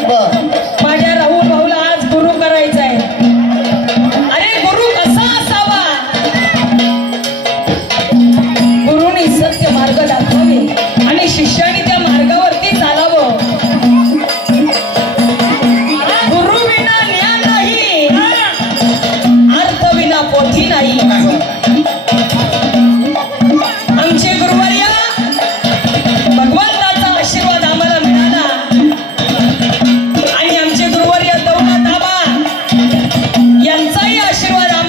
ತುಂಬಾ she went